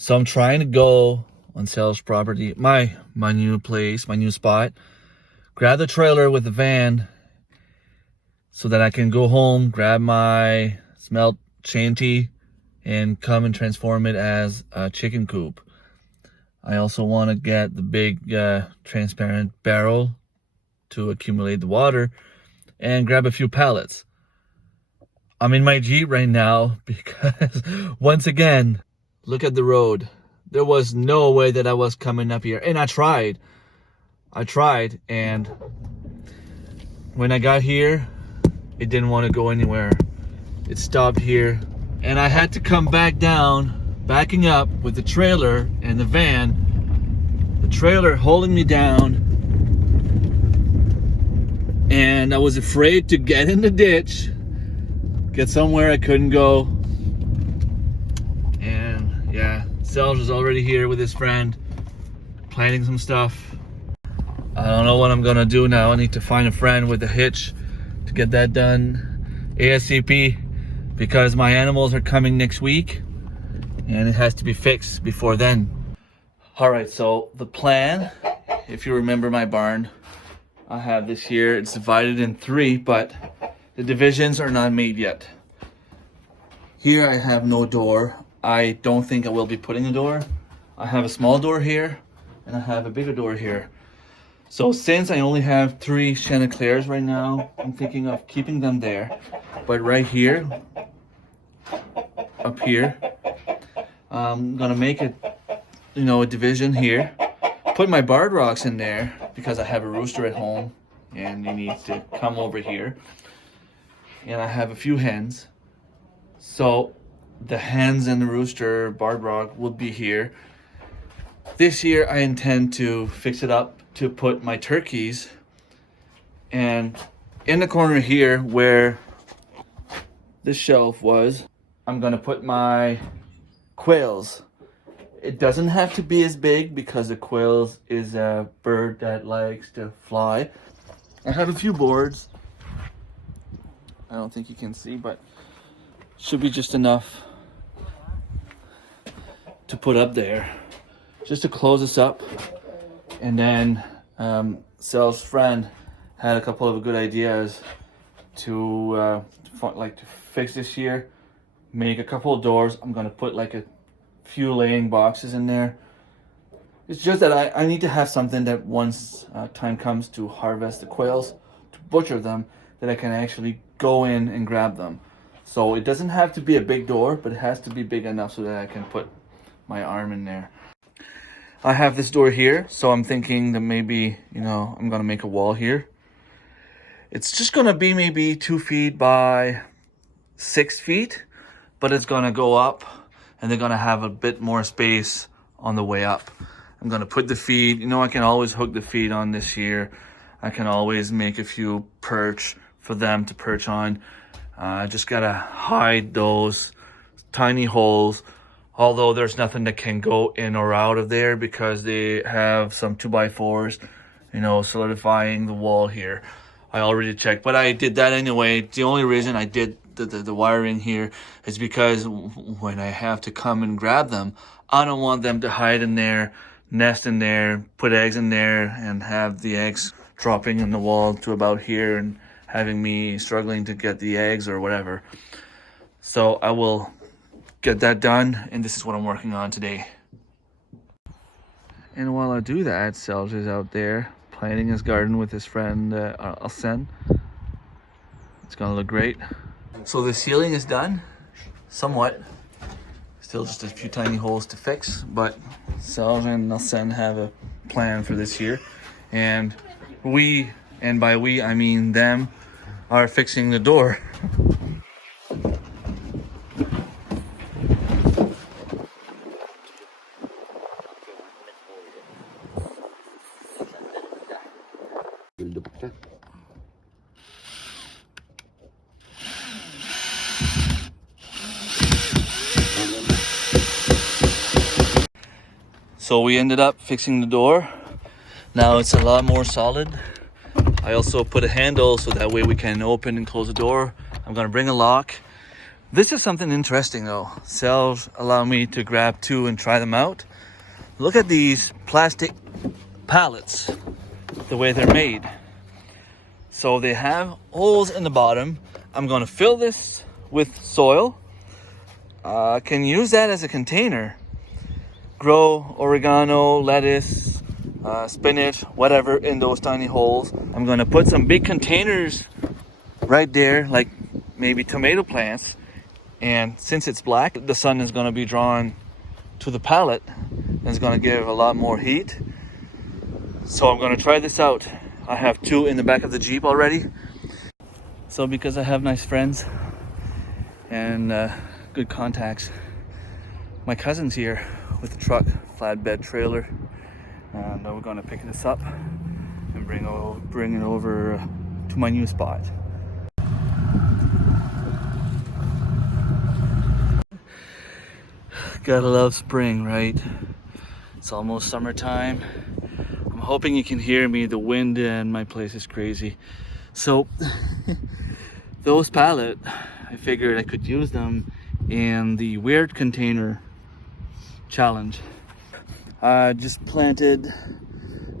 So I'm trying to go on Serge's property, my new place, my new spot, grab the trailer with the van so that I can go home, grab my smelt shanty, and come and transform it as a chicken coop. I also want to get the big transparent barrel to accumulate the water and grab a few pallets. I'm in my Jeep right now because once again, look at the road. There was no way that I was coming up here, and I tried, and when I got here, it didn't want to go anywhere. It stopped here, and I had to come back down, backing up with the trailer and the van. The trailer holding me down, and I was afraid to get in the ditch, get somewhere I couldn't go. And yeah, Serge is already here with his friend, planning some stuff. I don't know what I'm gonna do now. I need to find a friend with a hitch to get that done ASAP, because my animals are coming next week and it has to be fixed before then. All right, so the plan, if you remember my barn, I have this here. It's divided in 3, but the divisions are not made yet. Here I have no door. I don't think I will be putting a door. I have a small door here and I have a bigger door here. So since I only have 3 Chanticleers right now, I'm thinking of keeping them there. But right here, up here, I'm gonna make it, a division here. Put my barred rocks in there because I have a rooster at home and he needs to come over here. And I have a few hens. So the hens and the rooster barred rock will be here. This year I intend to fix it up to put my turkeys, and in the corner here where this shelf was, I'm gonna put my quails. It doesn't have to be as big because the quails is a bird that likes to fly. I have a few boards. I don't think you can see, but should be just enough to put up there, just to close this up. And then Serge's friend had a couple of good ideas to fix this here. Make a couple of doors. I'm gonna put like a few laying boxes in there. It's just that I need to have something that once time comes to harvest the quails, to butcher them, that I can actually go in and grab them. So it doesn't have to be a big door, but it has to be big enough so that I can put my arm in there. I have this door here, so I'm thinking that maybe, I'm gonna make a wall here. It's just gonna be maybe 2 feet by 6 feet, but it's gonna go up and they're gonna have a bit more space on the way up. I'm gonna put the feed, I can always hook the feed on this here. I can always make a few perch for them to perch on. I just gotta hide those tiny holes, although there's nothing that can go in or out of there because they have some 2x4s, solidifying the wall here. I already checked, but I did that anyway. The only reason I did the wiring here is because when I have to come and grab them, I don't want them to hide in there, nest in there, put eggs in there, and have the eggs dropping in the wall to about here and having me struggling to get the eggs or whatever. So I will get that done, and this is what I'm working on today. And while I do that, Serge is out there planting his garden with his friend Arsène. It's gonna look great. So the ceiling is done, somewhat. Still just a few tiny holes to fix, but Serge and Arsène have a plan for this year. And we, and by we I mean them, are fixing the door. So we ended up fixing the door. Now it's a lot more solid. I also put a handle so that way we can open and close the door. I'm gonna bring a lock. This is something interesting though. Serge allowed me to grab 2 and try them out. Look at these plastic pallets, the way they're made. So they have holes in the bottom. I'm gonna fill this with soil. Can use that as a container. Grow oregano, lettuce, spinach, whatever in those tiny holes. I'm gonna put some big containers right there, like maybe tomato plants. And since it's black, the sun is gonna be drawn to the pallet and it's gonna give a lot more heat. So I'm gonna try this out. I have 2 in the back of the Jeep already. So because I have nice friends and good contacts, my cousin's here with the truck, flatbed trailer, and we're gonna pick this up and bring it over to my new spot. Gotta love spring, right? It's almost summertime. I'm hoping you can hear me. The wind in my place is crazy. So those pallet, I figured I could use them in the weird container challenge. I just planted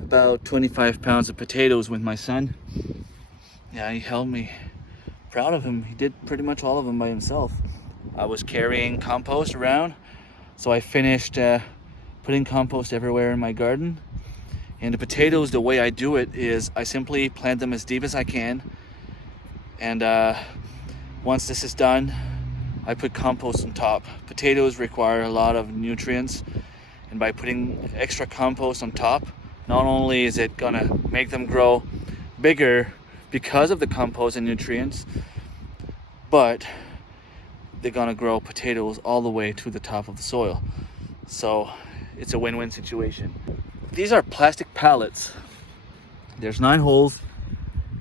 about 25 pounds of potatoes with my son. Yeah, he helped me. Proud of him. He did pretty much all of them by himself. I was carrying compost around, so I finished putting compost everywhere in my garden. And the potatoes, the way I do it is I simply plant them as deep as I can. And once this is done, I put compost on top. Potatoes require a lot of nutrients. And by putting extra compost on top, not only is it gonna make them grow bigger because of the compost and nutrients, but they're gonna grow potatoes all the way to the top of the soil. So it's a win-win situation. These are plastic pallets. There's 9 holes.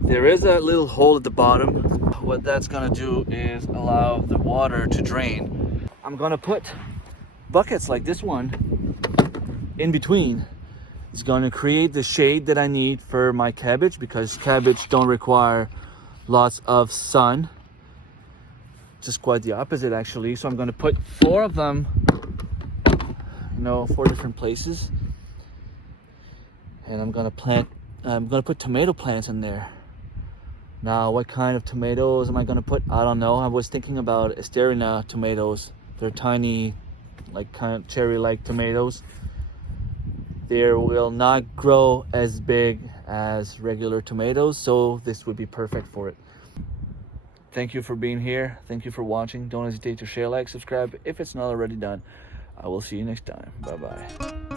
There is a little hole at the bottom. What that's gonna do is allow the water to drain. I'm gonna put buckets like this one in between. It's gonna create the shade that I need for my cabbage, because cabbage don't require lots of sun. Just quite the opposite actually. So I'm gonna put 4 of them, 4 different places. And I'm gonna put tomato plants in there. Now, what kind of tomatoes am I gonna put? I don't know. I was thinking about Esterina tomatoes. They're tiny, like kind of cherry-like tomatoes. They will not grow as big as regular tomatoes, so this would be perfect for it. Thank you for being here. Thank you for watching. Don't hesitate to share, like, subscribe if it's not already done. I will see you next time. Bye-bye.